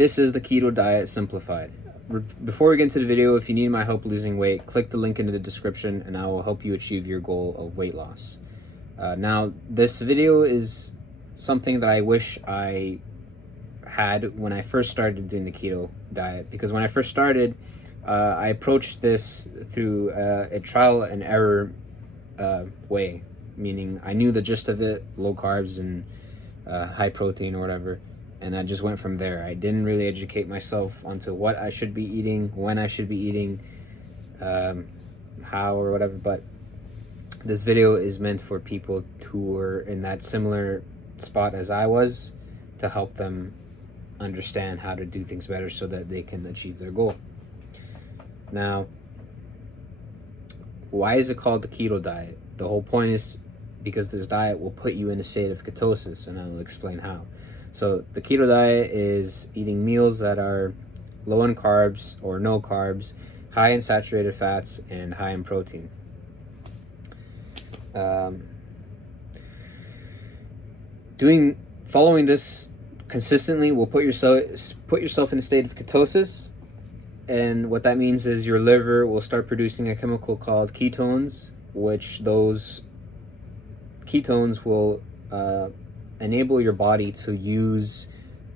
This is the Keto Diet Simplified. Before we get into the video, if you need my help losing weight, click the link in the description and I will help you achieve your goal of weight loss. Now, this video is something that I wish I had when I first started doing the keto diet, because when I first started, I approached this through a trial and error way, meaning I knew the gist of it, low carbs and high protein or whatever, and I just went from there. I didn't really educate myself onto what I should be eating, when I should be eating, how or whatever. But this video is meant for people who are in that similar spot as I was, to help them understand how to do things better so that they can achieve their goal. Now, why is it called the keto diet? The whole point is because this diet will put you in a state of ketosis, and I will explain how. So the keto diet is eating meals that are low in carbs or no carbs, high in saturated fats, and high in protein. Following this consistently will put yourself in a state of ketosis, and what that means is your liver will start producing a chemical called ketones, which those ketones will enable your body to use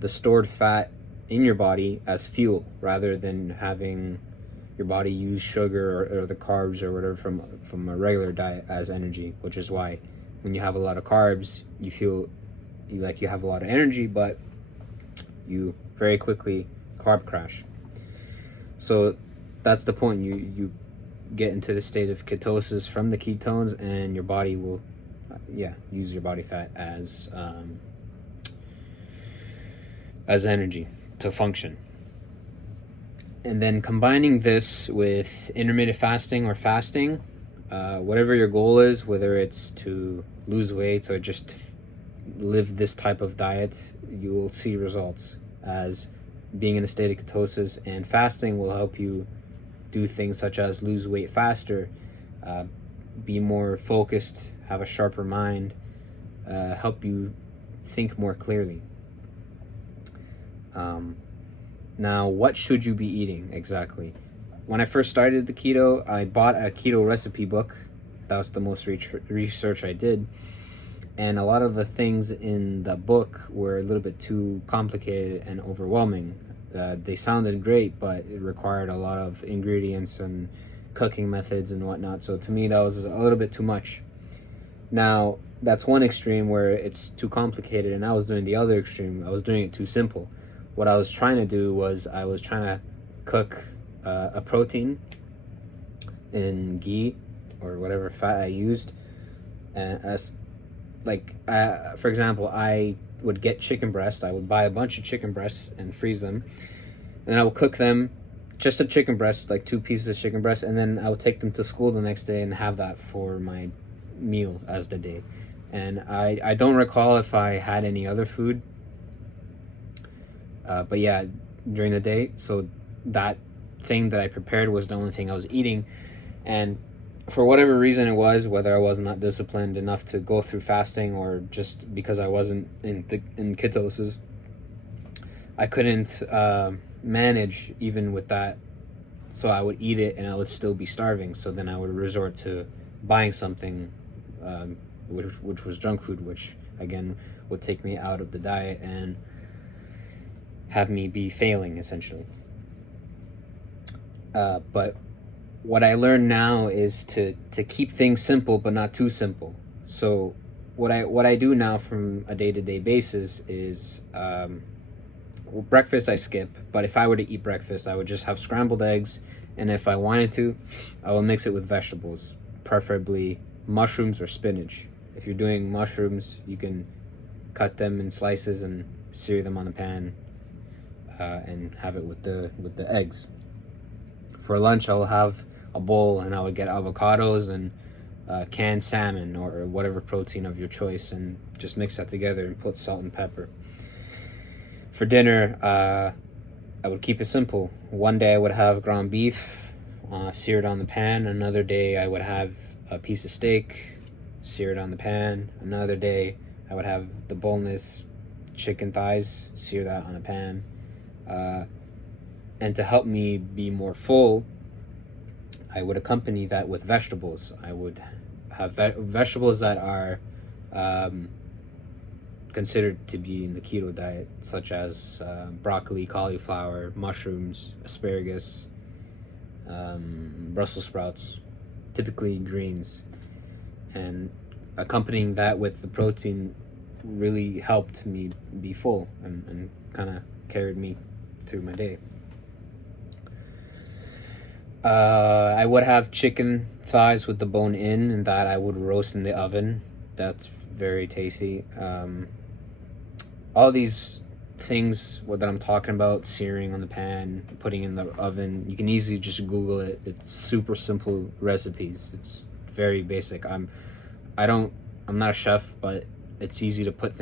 the stored fat in your body as fuel, rather than having your body use sugar or the carbs or whatever from a regular diet as energy, which is why when you have a lot of carbs, you feel like you have a lot of energy, but you very quickly carb crash. So that's the point. You get into the state of ketosis from the ketones, and your body will use your body fat as energy to function. And then combining this with intermittent fasting or fasting, whatever your goal is, whether it's to lose weight or just live this type of diet, you will see results, as being in a state of ketosis and fasting will help you do things such as lose weight faster, be more focused, have a sharper mind, help you think more clearly. Now, what should you be eating exactly? When I first started the keto, I bought a keto recipe book. That was the most research I did. And a lot of the things in the book were a little bit too complicated and overwhelming. They sounded great, but it required a lot of ingredients and cooking methods and whatnot. So to me, that was a little bit too much. Now, that's one extreme where it's too complicated, and I was doing the other extreme. I was doing it too simple. What I was trying to do was I was trying to cook a protein in ghee or whatever fat I used, and for example, I would get chicken breast. I would buy a bunch of chicken breasts and freeze them, and I would cook them, just a chicken breast, like 2 pieces of chicken breast, and then I would take them to school the next day and have that for my meal as the day. And I don't recall if I had any other food, but yeah, during the day. So that thing that I prepared was the only thing I was eating. And for whatever reason it was, whether I was not disciplined enough to go through fasting or just because I wasn't in ketosis, I couldn't manage even with that. So I would eat it and I would still be starving. So then I would resort to buying something, which was junk food, which again would take me out of the diet and have me be failing essentially. But what I learned now is to keep things simple, but not too simple. So what I do now from a day-to-day basis is, breakfast I skip, but if I were to eat breakfast, I would just have scrambled eggs, and if I wanted to, I will mix it with vegetables, preferably mushrooms or spinach. If you're doing mushrooms, you can cut them in slices and sear them on a pan, and have it with the eggs. For lunch, I'll have a bowl, and I would get avocados and canned salmon or whatever protein of your choice, and just mix that together and put salt and pepper. For dinner, I would keep it simple. One day I would have ground beef seared on the pan. Another day I would have a piece of steak seared on the pan. Another day I would have the boneless chicken thighs, sear that on a pan. And to help me be more full, I would accompany that with vegetables. I would have vegetables that are considered to be in the keto diet, such as broccoli, cauliflower, mushrooms, asparagus, Brussels sprouts, typically greens. And accompanying that with the protein really helped me be full and kind of carried me through my day. I would have chicken thighs with the bone in, and that I would roast in the oven. That's very tasty. All these things that I'm talking about, searing on the pan, putting in the oven, you can easily just Google it. It's super simple recipes. It's very basic. I'm not a chef, but it's easy to put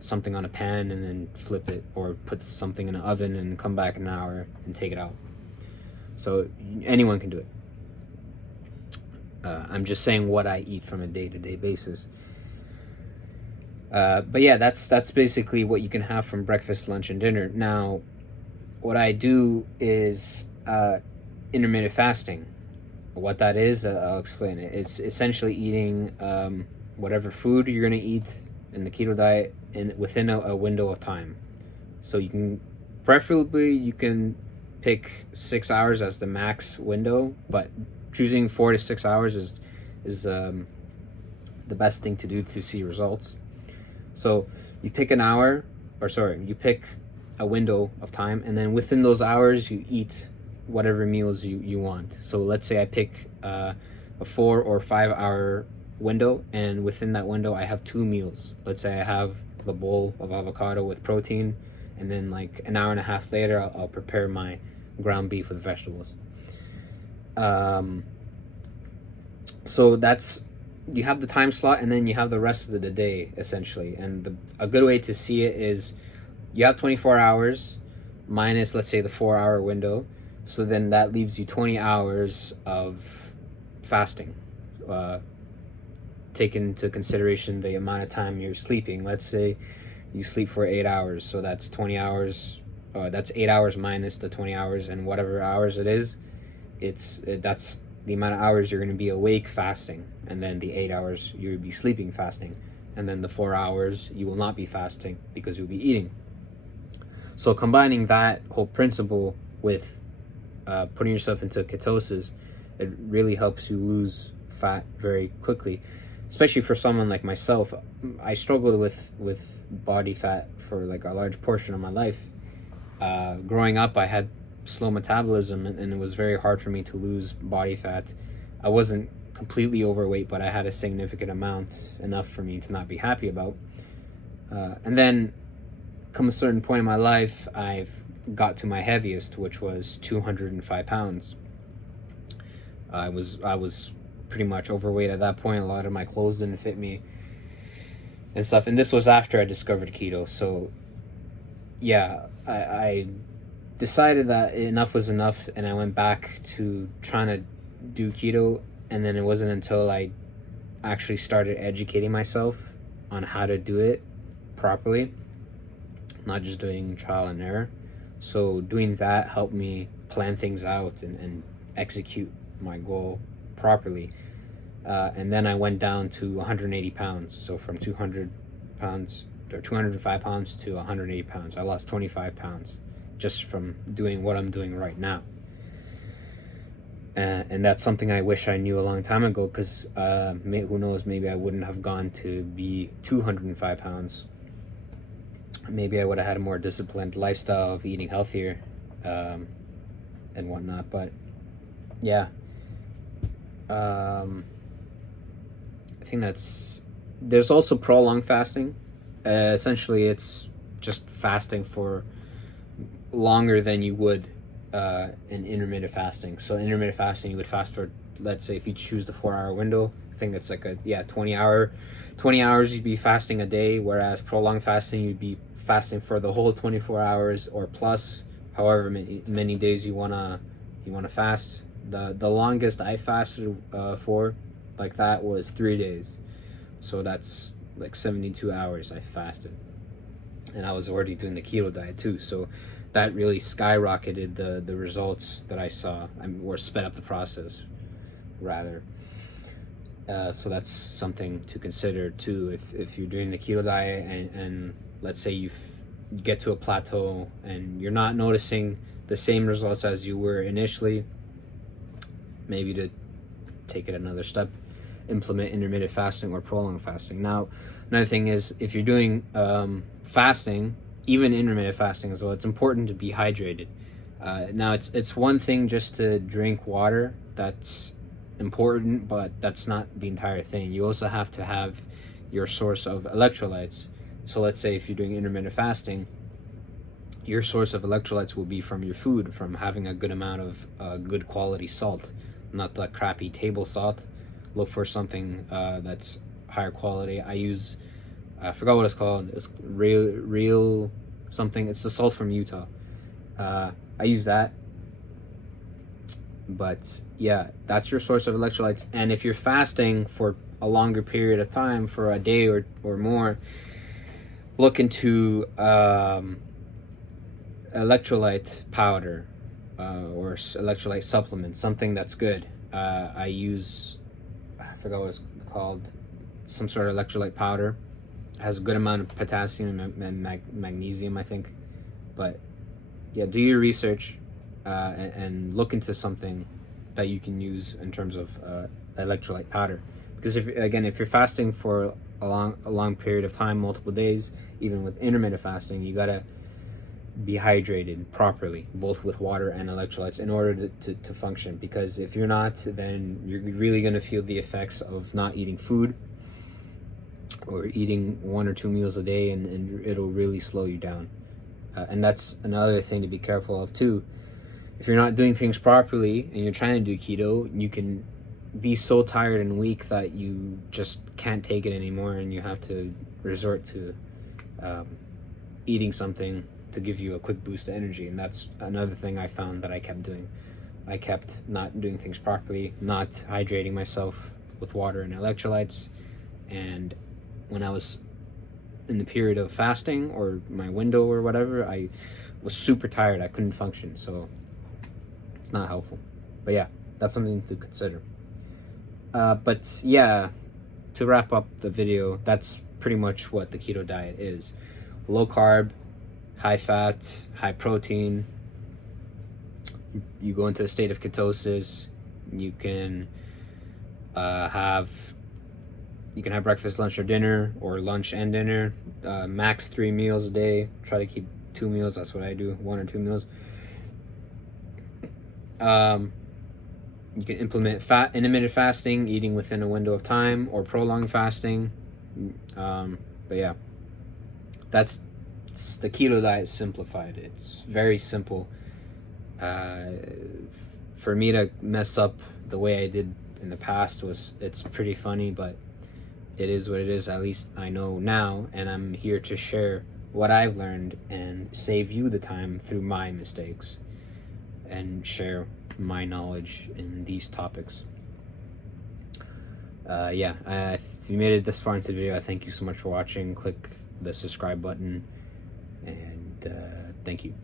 something on a pan and then flip it, or put something in an oven and come back in an hour and take it out. So anyone can do it. I'm just saying what I eat from a day-to-day basis. But yeah, that's basically what you can have from breakfast, lunch, and dinner. Now, what I do is intermittent fasting. What that is, I'll explain it. It's essentially eating whatever food you're going to eat in the keto diet within a window of time. So you can, preferably, you can pick 6 hours as the max window, but choosing 4 to 6 hours is the best thing to do to see results. So you pick you pick a window of time, and then within those hours you eat whatever meals you want. So let's say I pick a 4 or 5 hour window, and within that window I have 2 meals. Let's say I have the bowl of avocado with protein, and then like an hour and a half later I'll prepare my ground beef with vegetables. So that's, you have the time slot, and then you have the rest of the day essentially. And a good way to see it is you have 24 hours minus, let's say, the 4 hour window. So then that leaves you 20 hours of fasting. Take into consideration the amount of time you're sleeping. Let's say you sleep for 8 hours, so that's 20 hours. That's 8 hours minus the 20 hours, and whatever hours it is, that's the amount of hours you're going to be awake fasting, and then the 8 hours you'll be sleeping fasting, and then the 4 hours you will not be fasting because you'll be eating. So combining that whole principle with putting yourself into ketosis, it really helps you lose fat very quickly. Especially for someone like myself, I struggled with body fat for like a large portion of my life. Growing up, I had slow metabolism, and it was very hard for me to lose body fat. I wasn't completely overweight, but I had a significant amount, enough for me to not be happy about. And then come a certain point in my life, I've got to my heaviest, which was 205 pounds. I was pretty much overweight at that point. A lot of my clothes didn't fit me and stuff. And this was after I discovered keto. So yeah, I decided that enough was enough, and I went back to trying to do keto. And then it wasn't until I actually started educating myself on how to do it properly, not just doing trial and error. So doing that helped me plan things out and execute my goal properly. And then I went down to 180 pounds. So from 200 pounds or 205 pounds to 180 pounds. I lost 25 pounds just from doing what I'm doing right now. And that's something I wish I knew a long time ago, because who knows, maybe I wouldn't have gone to be 205 pounds. Maybe I would have had a more disciplined lifestyle of eating healthier and whatnot. But yeah, I think there's also prolonged fasting. Essentially, it's just fasting for longer than you would in intermittent fasting. So intermittent fasting, you would fast for, let's say, if you choose the 4 hour window, I think it's like 20 hours you'd be fasting a day, whereas prolonged fasting, you'd be fasting for the whole 24 hours or plus, however many days you wanna fast. The longest I fasted for like that was 3 days. So that's like 72 hours I fasted. and I was already doing the keto diet too. So that really skyrocketed the results that I saw, or sped up the process, rather. So that's something to consider too. If you're doing the keto diet and let's say you get to a plateau and you're not noticing the same results as you were initially, maybe to take it another step, implement intermittent fasting or prolonged fasting. Now, another thing is, if you're doing fasting, even intermittent fasting as well, it's important to be hydrated. Now, it's one thing just to drink water. That's important, but that's not the entire thing. You also have to have your source of electrolytes. So let's say if you're doing intermittent fasting, your source of electrolytes will be from your food, from having a good amount of good quality salt, not the crappy table salt. Look for something that's higher quality. I forgot what it's called. It's real something. It's the salt from Utah. I use that. But yeah, that's your source of electrolytes. And if you're fasting for a longer period of time, for a day or more, look into electrolyte powder or electrolyte supplements, something that's good. I forgot what it's called, some sort of electrolyte powder. It has a good amount of potassium and magnesium, I think. But yeah, do your research and look into something that you can use in terms of electrolyte powder. Because if you're fasting for a long period of time, multiple days, even with intermittent fasting, you gotta be hydrated properly, both with water and electrolytes, in order to function. Because if you're not, then you're really gonna feel the effects of not eating food or eating 1 or 2 meals a day, and it'll really slow you down. And that's another thing to be careful of too. If you're not doing things properly and you're trying to do keto, you can be so tired and weak that you just can't take it anymore, and you have to resort to eating something to give you a quick boost of energy. And that's another thing I found that I kept doing. I kept not doing things properly, not hydrating myself with water and electrolytes. And when I was in the period of fasting or my window or whatever, I was super tired. I couldn't function. So it's not helpful. But yeah, that's something to consider. But yeah, to wrap up the video, that's pretty much what the keto diet is. Low carb, high fat, high protein. You go into a state of ketosis. You can have breakfast, lunch, or dinner, or lunch and dinner. Max 3 meals a day. Try to keep 2 meals. That's what I do, 1 or 2 meals. You can implement intermittent fasting, eating within a window of time, or prolonged fasting. But yeah, that's the keto diet simplified. It's very simple. For me to mess up the way I did in the past it's pretty funny, but it is what it is. At least I know now, and I'm here to share what I've learned and save you the time through my mistakes and share my knowledge in these topics. If you made it this far into the video, I thank you so much for watching. Click the subscribe button, and thank you.